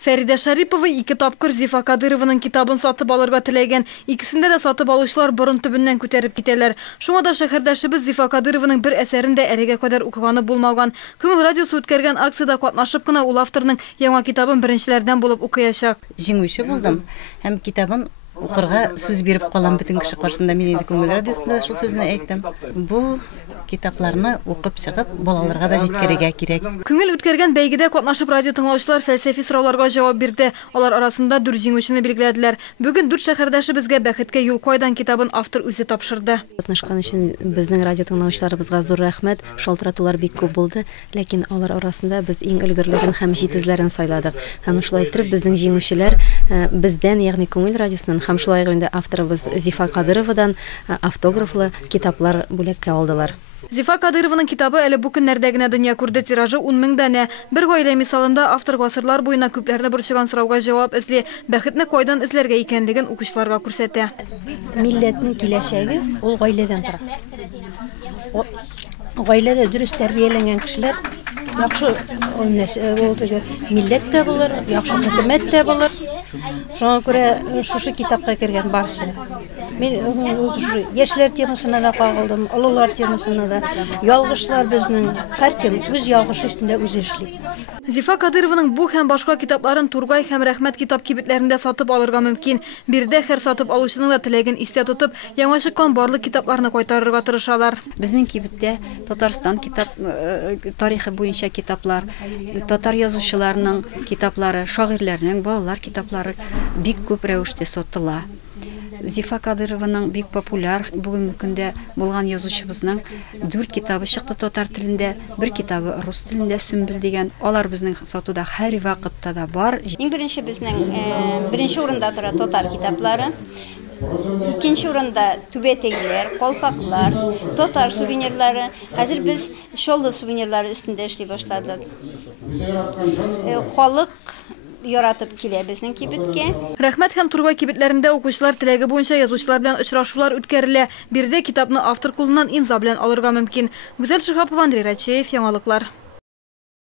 Фәридә Шарипова 2 тапкыр Зифа Кадырованың китабын сатып алырга теләгән. Икесендә дә сатып алучылар борын төбеннән күтәреп китәләр. Шуңа да шәһәрдәшебез Зифа Кадырованың бер әсәрен дә әлегә кадәр укыганы булмаган. Күңел радиосы үткәргән акциядә катнашып кына ул авторның яңа китабын беренчеләрдән булып укыячак. Җиңүче булдым һәм китабын укырга сүз биреп калам бөтен кеше каршында. Мин инде күңел радиосында шул сүзне әйттем. Бу китапларны укып чыгып, балаларга да җиткерергә кирәк. Күңел үткәргән бәйгедә катнашып радио тыңлаучылар фәлсәфи сорауларга җавап бирде. Алар арасында 4 җиңүчене билгеләделәр. Бүген 4 шәһәрдәшебезгә бәхеткә юл кайдан китабын автор үзе тапшырды. Катнашкан өчен безнең радио тыңлаучыларыбызга зур рәхмәт. Шалтыратулар бик күп булды, ләкин алар арасында без иң өлгерләрен һәм җитезләрен сайладык. Һәм шулай итеп безнең җиңүчеләр бездән, ягъни күңел радиосыннан һәм шулай инде авторыбыз Зифа Кадыровадан автографлы китаплар бүләккә алдылар. Зифа Кадырованың китабы әле бу көннәрдә генә дөнья күрде, тиражы 10 000 данә. Бер гаилә мисалында автор гасырлар буена күпләрне борчыган сорауга җавап эзли, бәхетне кайдан эзләргә икәнлеген укучыларга күрсәтә. Милләтнең киләчәге ул гаиләдән тора. Гаиләдә дөрес тәрбияләнгән кешеләр яхшы милләт тә булыр, яхшы хөкүмәт тә булыр. Шуңа күрә шушы китапка кергән барсы. Мин яшьләр темасына да кагылдым, олылар темасына да. Ялгышлар безнең һәркем үз ялгышы өстендә үзе эшли. Зифа Кадырованың бу һәм башка китапларын Тургай һәм Рәхмәт китап кибетләрендә сатып алырга мөмкин. Бирдә һәр сатып алучының да теләген истә тотып, яңа чыккан барлык китапларны кайтарырга тырышалар. Безнең кибеттә Татарстан китап тарихы буенча китаплар, татар язучыларының китаплары, шагыйрьләрнең, балалар китаплары бик күп рәвештә сатыла. Зифа Кадырованың бик популяр бүгенге көндә булган язучыбызның 4 китабы чыкты татар телендә, 1 китабы рус телендә, Сөмбел дигән. Алар безнең сатуда һәр вакытта да бар. Иң беренче безнең беренче урында тора татар китаплары. Икенче урында түбәтәгеләр, калфаклар, татар сувенирлары. Хәзер без шоллы сувенирлары өстендә эшли башладык. Халык яратып килә безнең кибеткә. Рәхмәт һәм Тургай кибетләрендә укучылар теләге буенча язучылар белән очрашулар үткәрелә. Бирдә китапны автор кулыннан имза белән алырга мөмкин. Гүзәл Шихапова, Андрей Рачеев, яңалыклар.